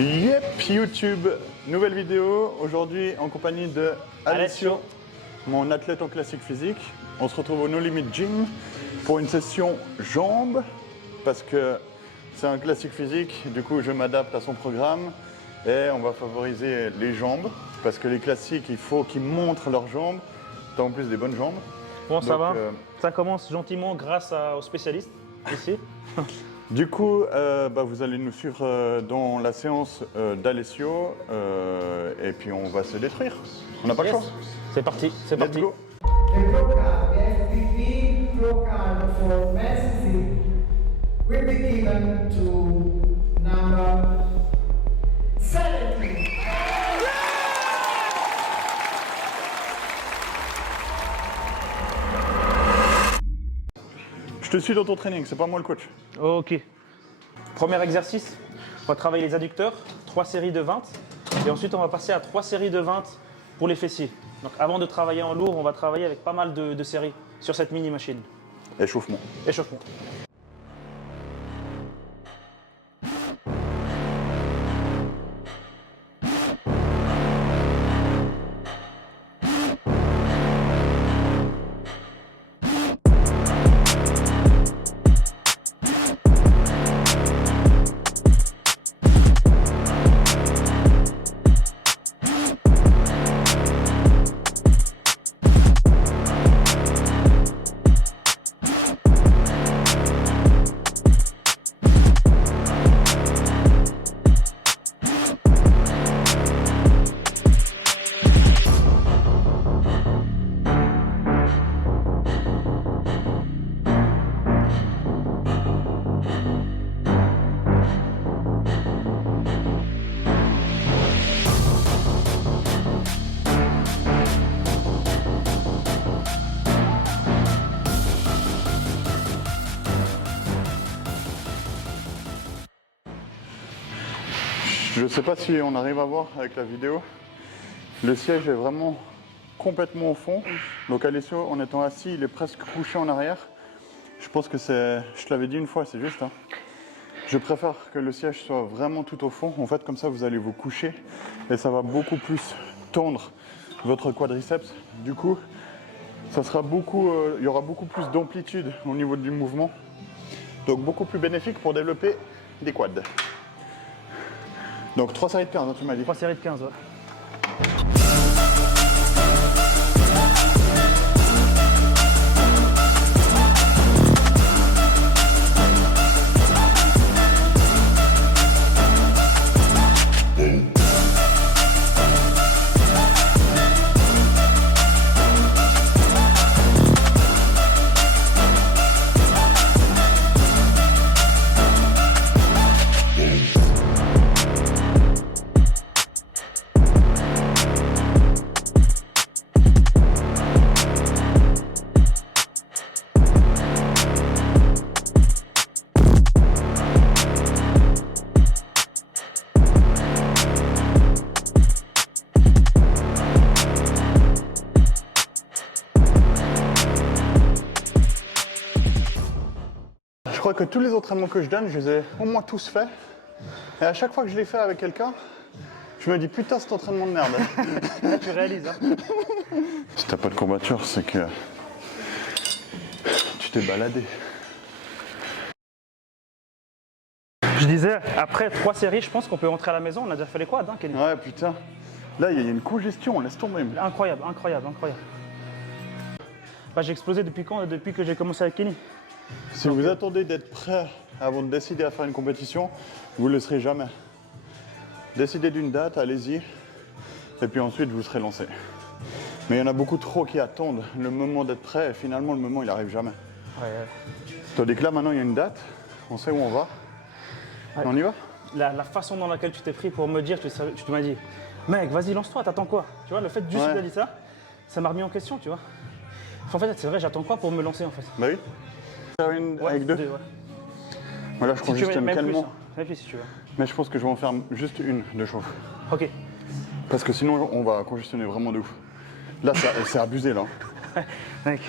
Yep, YouTube, nouvelle vidéo, aujourd'hui en compagnie de Alessio, mon athlète en classique physique. On se retrouve au No Limit Gym pour une session jambes, parce que c'est un classique physique, du coup je m'adapte à son programme et on va favoriser les jambes, parce que les classiques, il faut qu'ils montrent leurs jambes, t'as en plus des bonnes jambes. Bon, ça va, ça commence gentiment grâce aux spécialistes ici. Du coup, vous allez nous suivre dans la séance d'Alessio et puis on va se détruire. On n'a pas le choix. C'est parti, c'est Let's parti. go. The pro card, the FBB pro card for men's physique will be given to number 17. Je te suis dans ton training, c'est pas moi le coach. Ok. Premier exercice, on va travailler les adducteurs, 3 séries de 20. Et ensuite, on va passer à 3 séries de 20 pour les fessiers. Donc avant de travailler en lourd, on va travailler avec pas mal de séries sur cette mini-machine. Échauffement. Échauffement. Je sais pas si on arrive à voir avec la vidéo. Le siège est vraiment complètement au fond. Donc Alessio, en étant assis, il est presque couché en arrière. Je pense que c'est, je te l'avais dit une fois, c'est juste. Hein. Je préfère que le siège soit vraiment tout au fond. En fait, comme ça, vous allez vous coucher et ça va beaucoup plus tendre votre quadriceps. Du coup, ça sera il y aura beaucoup plus d'amplitude au niveau du mouvement. Donc beaucoup plus bénéfique pour développer des quads. Donc 3 séries de 15, hein, tu m'as dit. 3 séries de 15, ouais. Je crois que tous les entraînements que je donne, je les ai au moins tous faits. Et à chaque fois que je les fais avec quelqu'un, je me dis putain cet entraînement de merde. Là, tu réalises, hein. Si t'as pas de courbature, c'est que tu t'es baladé. Je disais, après 3 séries, je pense qu'on peut rentrer à la maison. On a déjà fait les quads, hein, Kenny. Ouais putain. Là il y a une congestion, laisse tomber. Incroyable, incroyable, incroyable. Bah, j'ai explosé depuis quand? Depuis que j'ai commencé avec Kenny. Si vous attendez d'être prêt avant de décider à faire une compétition, vous ne le serez jamais. Décidez d'une date, allez-y, et puis ensuite vous serez lancé. Mais il y en a beaucoup trop qui attendent le moment d'être prêt, et finalement le moment il n'arrive jamais. Ouais. Tandis que là maintenant il y a une date, on sait où on va, Ouais. et on y va. La façon dans laquelle tu t'es pris pour me dire, tu m'as dit, mec, vas-y, lance-toi, t'attends quoi? Tu vois, le fait juste Ouais. que tu as dit ça, ça m'a remis en question, tu vois. En fait, c'est vrai, j'attends quoi pour me lancer, en fait? Bah oui. Faire une avec deux. Ouais. Voilà, je Si tu veux, congestionne même plus, tellement. hein. Même plus, si tu veux. Mais je pense que je vais en faire juste une de chauffe. Ok. Parce que sinon on va congestionner vraiment de ouf. Là c'est abusé là. Mec,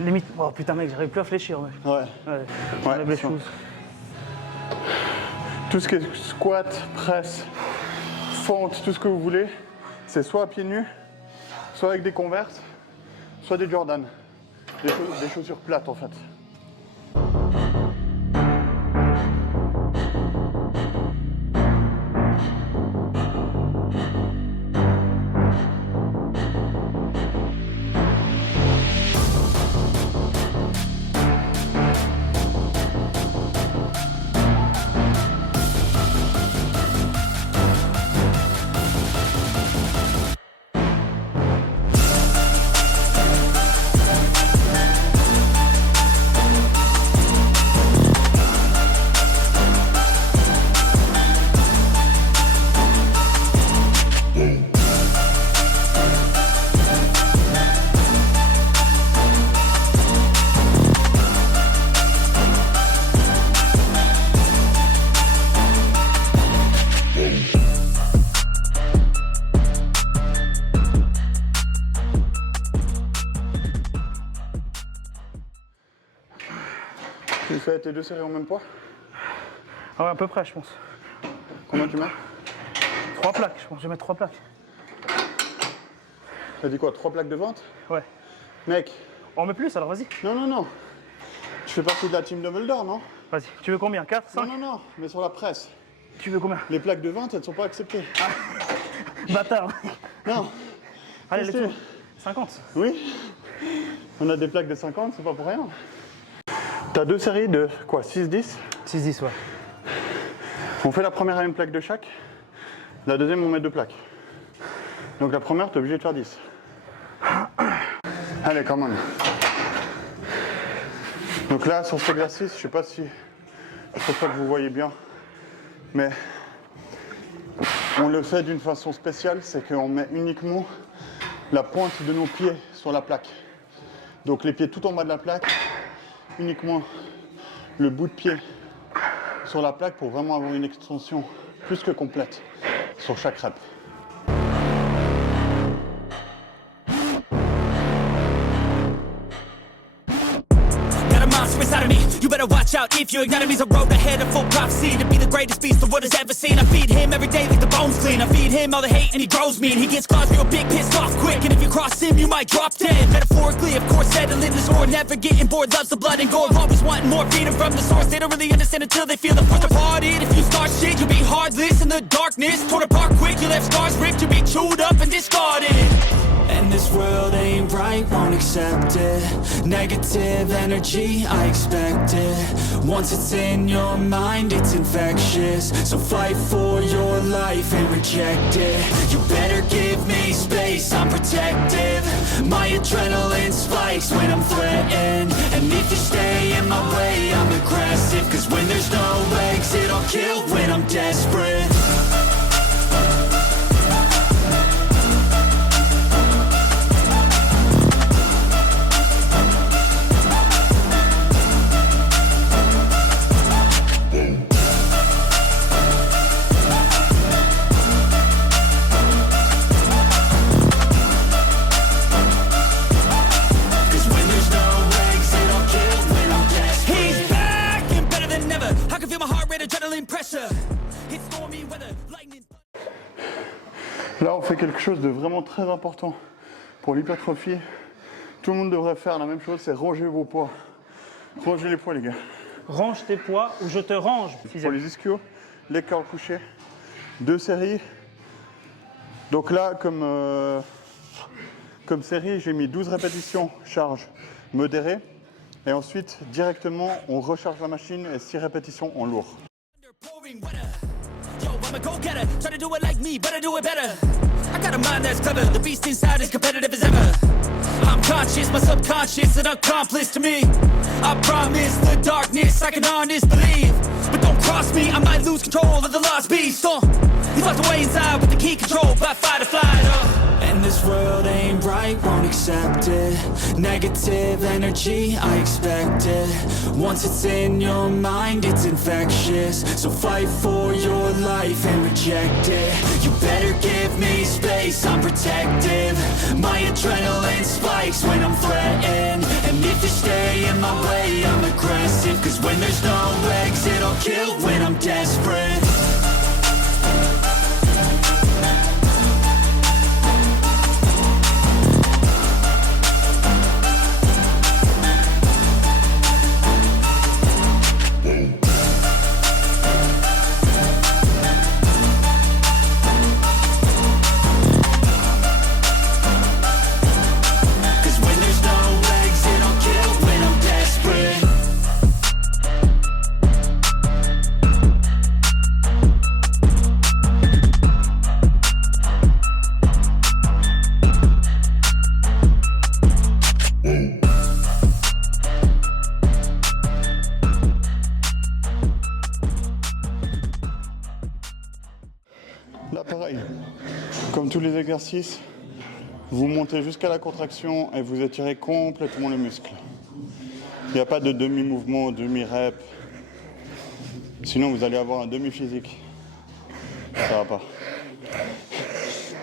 limite, oh putain mec, j'arrive plus à fléchir, mec. Ouais. Ouais, Ouais, enlève les sûr. choses. Tout ce qui est squat, presse, fente, tout ce que vous voulez, c'est soit à pieds nus, soit avec des Converse, soit des Jordan. Des chaussures plates en fait. Tu fais tes 2 séries en même poids? Ah ouais, à peu près, je pense. Combien tu mets? 3 plaques, je pense. Je vais mettre 3 plaques. T'as dit quoi? 3 plaques de vente? Ouais. Mec, On met plus alors, vas-y. non. Tu fais partie de la team Dumbledore, non? Vas-y. Tu veux combien? 4, 5? Non, mais sur la presse. Tu veux combien? Les plaques de vente, elles ne sont pas acceptées. Bâtard. Non. Allez, Qu'est-ce les que tout. 50. Oui. On a des plaques de 50, c'est pas pour rien. T'as 2 séries de quoi? 6-10? 6-10, ouais. On fait la première à une plaque de chaque. La deuxième, on met 2 plaques. Donc la première, t'es obligé de faire 10. Allez, quand même. Donc là, sur cet exercice, je sais pas si que vous voyez bien, mais on le fait d'une façon spéciale, c'est qu'on met uniquement la pointe de nos pieds sur la plaque. Donc les pieds tout en bas de la plaque, uniquement le bout de pied sur la plaque pour vraiment avoir une extension plus que complète sur chaque rep. Got a monster inside of me, you better watch out if you ignite me's a road ahead of full prophecy to be the greatest beast the world has ever seen. I feed him every day like the bones clean. I feed him all the hate and he grows me and he gets claws real big, pissed off quick. And if you cross him, you might drop dead. Metaphorically, of course, settling the score, never getting bored, loves the blood and gore. Always wanting more freedom from the source. They don't really understand until they feel the force departed. If you start shit, you'll be heartless in the darkness. Torn apart quick, you'll have scars ripped, you'll be chewed up and discarded. And this world ain't right, won't accept it. Negative energy, I expect it. Once it's in your mind, it's infectious. So fight for your life and reject it. You better give me space, I'm protective. My adrenaline spikes when I'm threatened. And if you stay in my way, I'm aggressive. Cause when there's no exit, I'll kill when I'm desperate. Là, on fait quelque chose de vraiment très important pour l'hypertrophie. Tout le monde devrait faire la même chose, c'est ranger vos poids. Rangez les poids, les gars. Range tes poids ou je te range. Pour les ischios, les curls couchés, 2 séries. Donc là, comme série, j'ai mis 12 répétitions, charge modérée. Et ensuite, directement, on recharge la machine et 6 répétitions en lourd. Yo, I'm a go-getter, try to do it like me, but I do it better. I got a mind that's clever, the beast inside is competitive as ever. I'm conscious, my subconscious, an accomplice to me. I promise the darkness, I can honest believe. But don't cross me, I might lose control of the lost beast. He's locked away inside with the key control by fight or flight. And this world ain't right, won't accept it. Negative energy, I expect it. Once it's in your mind, it's infectious. So fight for your life and reject it. You better give me space, I'm protective. My adrenaline spikes when I'm threatened. And if you stay in my way, I'm aggressive. Cause when there's no exit, I'll kill when I'm desperate. là, pareil. Comme tous les exercices, vous montez jusqu'à la contraction et vous étirez complètement le muscle. Il n'y a pas de demi-mouvement, demi-rep. Sinon, vous allez avoir un demi-physique. Ça va pas.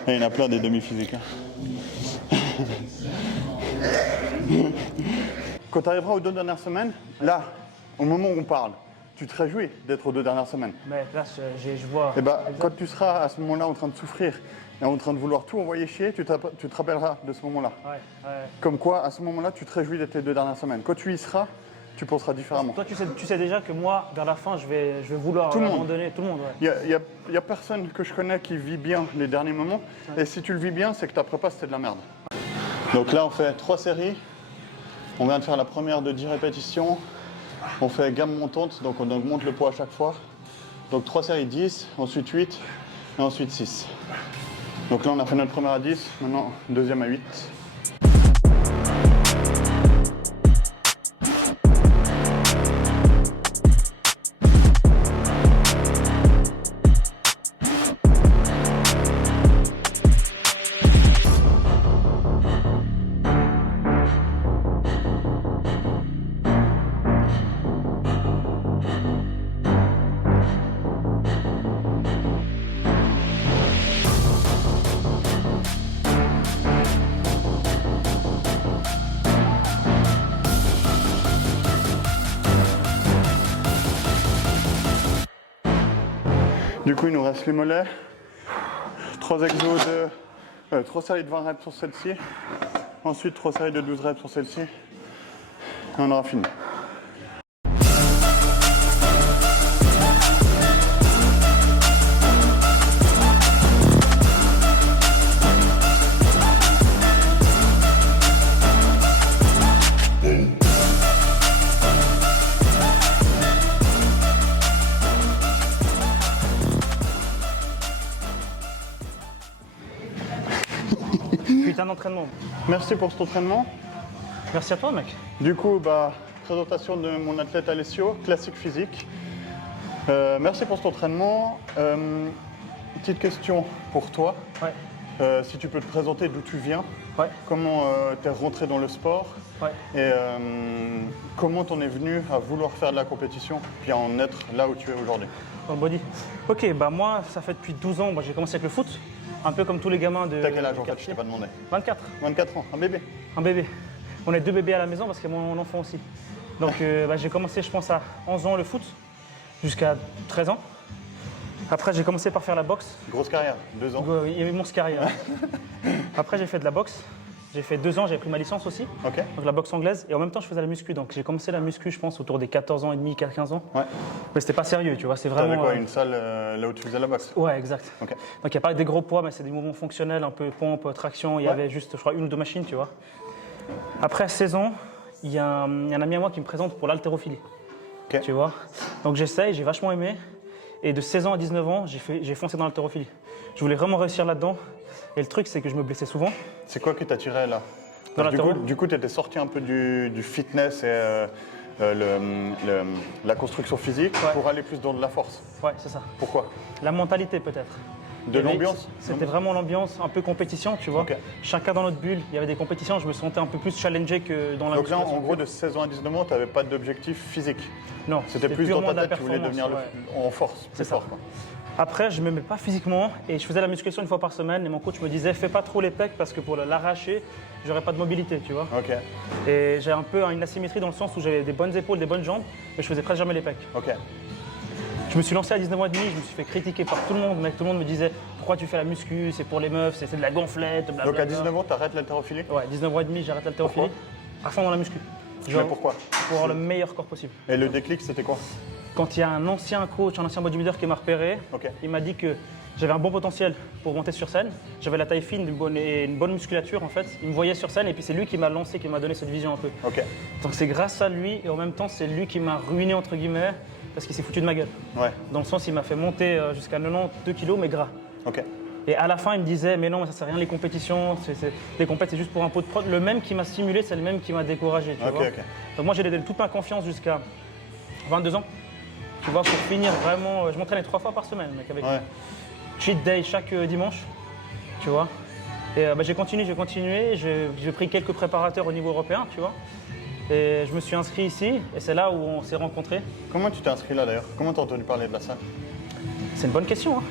Et il y en a plein des demi-physiques. Hein. Quand tu arriveras aux 2 dernières semaines, là, au moment où on parle, tu te réjouis d'être aux 2 dernières semaines. Mais là, je vois. Et quand tu seras à ce moment-là en train de souffrir et en train de vouloir tout envoyer chier, tu te rappelleras de ce moment-là. Ouais. Comme quoi, à ce moment-là, tu te réjouis d'être les 2 dernières semaines. Quand tu y seras, tu penseras différemment. Toi, tu sais déjà que moi, vers la fin, je vais vouloir abandonner tout le monde. Ouais. Il y a personne que je connais qui vit bien les derniers moments. Et si tu le vis bien, c'est que ta prépa, c'était de la merde. Donc là, on fait 3 séries. On vient de faire la première de 10 répétitions. On fait gamme montante, donc on augmente le poids à chaque fois. Donc 3 séries 10, ensuite 8 et ensuite 6. Donc là, on a fait notre première à 10, maintenant deuxième à 8. Du coup, il nous reste les mollets, 3 exos de 3 séries de 20 reps sur celle-ci, ensuite 3 séries de 12 reps sur celle-ci, et on aura fini. Putain d'entraînement. Merci pour cet entraînement. Merci à toi, mec. Du coup, présentation de mon athlète Alessio, classique physique. Merci pour cet entraînement. Petite question pour toi. Ouais. Si tu peux te présenter d'où tu viens, Ouais. comment tu es rentré dans le sport Ouais. et comment t'en es venu à vouloir faire de la compétition puis à en être là où tu es aujourd'hui. Dans le body. Ok, moi, ça fait depuis 12 ans, j'ai commencé avec le foot. Un peu comme tous les gamins de. T'as quel âge en fait? Je quartier. t'ai pas demandé. 24. 24 ans, un bébé. Un bébé. On est 2 bébés à la maison parce qu'il y a mon enfant aussi. Donc j'ai commencé, je pense, à 11 ans le foot, jusqu'à 13 ans. Après, j'ai commencé par faire la boxe. Grosse carrière, 2 ans. Immense carrière. Après, j'ai fait de la boxe. J'ai fait 2 ans, j'ai pris ma licence aussi. Ok. Donc la boxe anglaise. Et en même temps, je faisais la muscu. Donc j'ai commencé la muscu, je pense, autour des 14 ans et demi, 15 ans. Ouais. Mais c'était pas sérieux, tu vois. C'est vraiment. T'avais quoi, une salle là où tu faisais la boxe? Ouais, exact. Ok. Donc il n'y a pas des gros poids, mais c'est des mouvements fonctionnels, un peu pompe, traction. Il y avait juste, je crois, 1 ou 2 machines, tu vois. Après 16 ans, il y a un ami à moi qui me présente pour l'haltérophilie. Ok. Tu vois. Donc j'essaye, j'ai vachement aimé. Et de 16 ans à 19 ans, j'ai foncé dans l'haltérophilie. Je voulais vraiment réussir là-dedans. Et le truc, c'est que je me blessais souvent. C'est quoi qui t'attirait là? Dans l'haltéro. Du coup, tu étais sorti un peu du fitness et la construction physique pour aller plus dans de la force. Ouais, c'est ça. Pourquoi? La mentalité peut-être. De l'ambiance? C'était vraiment l'ambiance, un peu compétition, tu vois. Ok. Chacun dans notre bulle, il y avait des compétitions, je me sentais un peu plus challengé que dans la Donc là, musculation. en gros, de 16 ans à 19 ans, tu n'avais pas d'objectif physique. Non, C'était plus dans purement ta de la tête, tu voulais devenir performance, en force, plus C'est ça. fort. Quoi. Après, je ne m'aimais pas physiquement et je faisais la musculation 1 fois par semaine et mon coach me disait fais pas trop les pecs parce que pour l'arracher, j'aurais pas de mobilité, tu vois. Ok, Et j'ai un peu une asymétrie dans le sens où j'avais des bonnes épaules, des bonnes jambes, mais je faisais presque jamais les pecs. ok. Je me suis lancé à 19 ans et demi, je me suis fait critiquer par tout le monde, mec. Tout le monde me disait pourquoi tu fais la muscu, c'est pour les meufs, c'est de la gonflette, blablabla. Donc à 19 ans, tu arrêtes l'haltérophilie? Ouais, 19 ans et demi, j'arrête l'haltérophilie. À fond dans la muscu. Mais pourquoi? Pour avoir le meilleur corps possible. Et le déclic, c'était quoi? Quand il y a un ancien coach, un ancien bodybuilder qui m'a repéré, Ok. il m'a dit que j'avais un bon potentiel pour monter sur scène. J'avais la taille fine et une bonne musculature en fait. Il me voyait sur scène et puis c'est lui qui m'a lancé, qui m'a donné cette vision un peu. Ok, Donc c'est grâce à lui et en même temps c'est lui qui m'a ruiné entre guillemets parce qu'il s'est foutu de ma gueule. ouais, Dans le sens il m'a fait monter jusqu'à 92 kilos mais gras. ok. Et à la fin il me disait mais non mais ça sert à rien les compétitions, les compètes c'est juste pour un pot de prod. Le même qui m'a stimulé c'est le même qui m'a découragé. Tu vois. Ok. Donc moi j'ai donné toute ma confiance jusqu'à 22 ans. Tu vois, pour finir vraiment, je m'entraînais 3 fois par semaine, mec, avec lui. Ouais. cheat day chaque dimanche, tu vois. Et j'ai continué, j'ai pris quelques préparateurs au niveau européen, tu vois. Et je me suis inscrit ici, et c'est là où on s'est rencontrés. Comment tu t'es inscrit là d'ailleurs? Comment t'as entendu parler de la salle? C'est une bonne question, hein.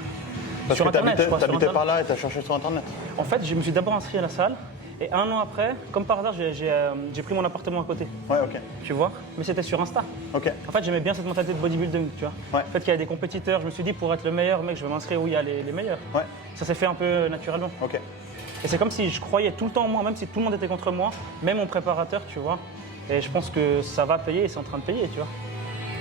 Parce Sur que Internet, je crois, sur t'habitais Internet. par là et t'as cherché sur Internet. En fait, je me suis d'abord inscrit à la salle, et 1 an après, comme par hasard, j'ai pris mon appartement à côté, Ouais, ok. tu vois. Mais c'était sur Insta. Ok. En fait, j'aimais bien cette mentalité de bodybuilding, tu vois. Ouais. Le fait qu'il y a des compétiteurs, je me suis dit, pour être le meilleur, mec, je vais m'inscrire où il y a les meilleurs. Ouais. Ça s'est fait un peu naturellement. Ok. Et c'est comme si je croyais tout le temps en moi, même si tout le monde était contre moi, même mon préparateur, tu vois. Et je pense que ça va payer et c'est en train de payer, tu vois.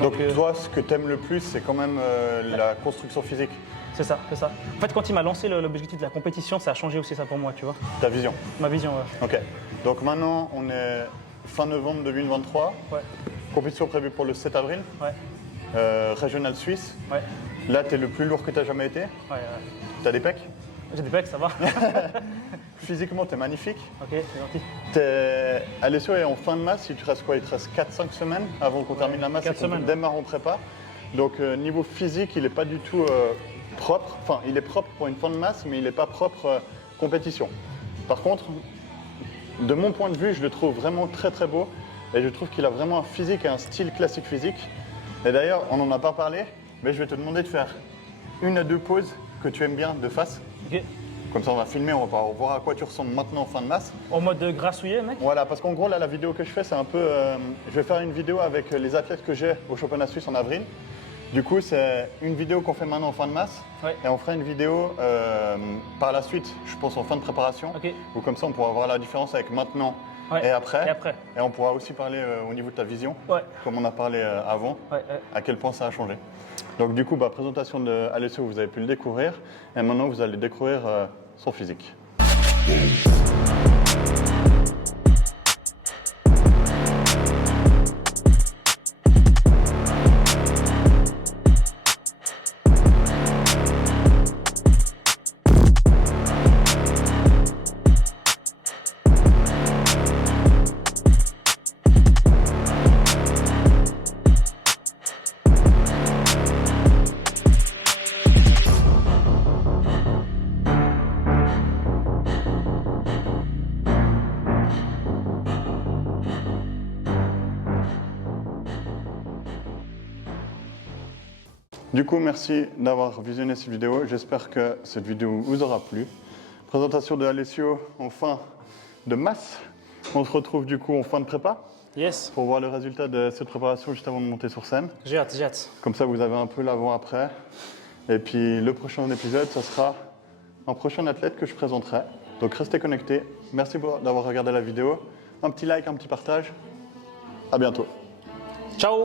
Donc Donc, toi, ce que t'aimes le plus, c'est quand même la construction physique, C'est ça, c'est ça. En fait, quand il m'a lancé l'objectif de la compétition, ça a changé aussi ça pour moi, tu vois. ta vision. Ma vision, ouais. Ok. Donc maintenant, on est fin novembre 2023. Ouais, Compétition prévue pour le 7 avril. ouais, Régional suisse. ouais. Là, t'es le plus lourd que t'as jamais été. Ouais. T'as des pecs. J'ai des pecs, ça va. Physiquement, t'es magnifique. Ok, c'est gentil. Alessio est en fin de masse. Il te reste quoi? Il te reste 4-5 semaines avant qu'on termine la masse et 4 qu'on semaines. démarre en prépa. Donc niveau physique, il n'est pas du tout propre. Enfin, il est propre pour une fin de masse, mais il n'est pas propre compétition. Par contre, de mon point de vue, je le trouve vraiment très très beau. Et je trouve qu'il a vraiment un physique et un style classique physique. Et d'ailleurs, on n'en a pas parlé, mais je vais te demander de faire 1 à 2 poses que tu aimes bien de face. Ok. Comme ça, on va filmer, on va voir à quoi tu ressembles maintenant en fin de masse. En mode grassouillet, mec. Voilà, parce qu'en gros, là, la vidéo que je fais, c'est un peu... je vais faire une vidéo avec les athlètes que j'ai au championnat suisse en avril. Du coup, c'est une vidéo qu'on fait maintenant en fin de masse. Ouais. Et on fera une vidéo par la suite, je pense, en fin de préparation. Ok. Où comme ça, on pourra voir la différence avec maintenant Ouais. et après. Et après. Et on pourra aussi parler au niveau de ta vision, Ouais. comme on a parlé avant, Ouais, ouais. à quel point ça a changé. Donc du coup, présentation de Alessio, vous avez pu le découvrir. Et maintenant, vous allez découvrir son physique. Du coup, merci d'avoir visionné cette vidéo. J'espère que cette vidéo vous aura plu. Présentation de Alessio en fin de masse. On se retrouve du coup en fin de prépa Yes. pour voir le résultat de cette préparation juste avant de monter sur scène. J'ai hâte, j'ai hâte. Comme ça, vous avez un peu l'avant-après. Et puis, le prochain épisode, ce sera un prochain athlète que je présenterai. Donc, restez connectés. Merci d'avoir regardé la vidéo. Un petit like, un petit partage. À bientôt. Ciao.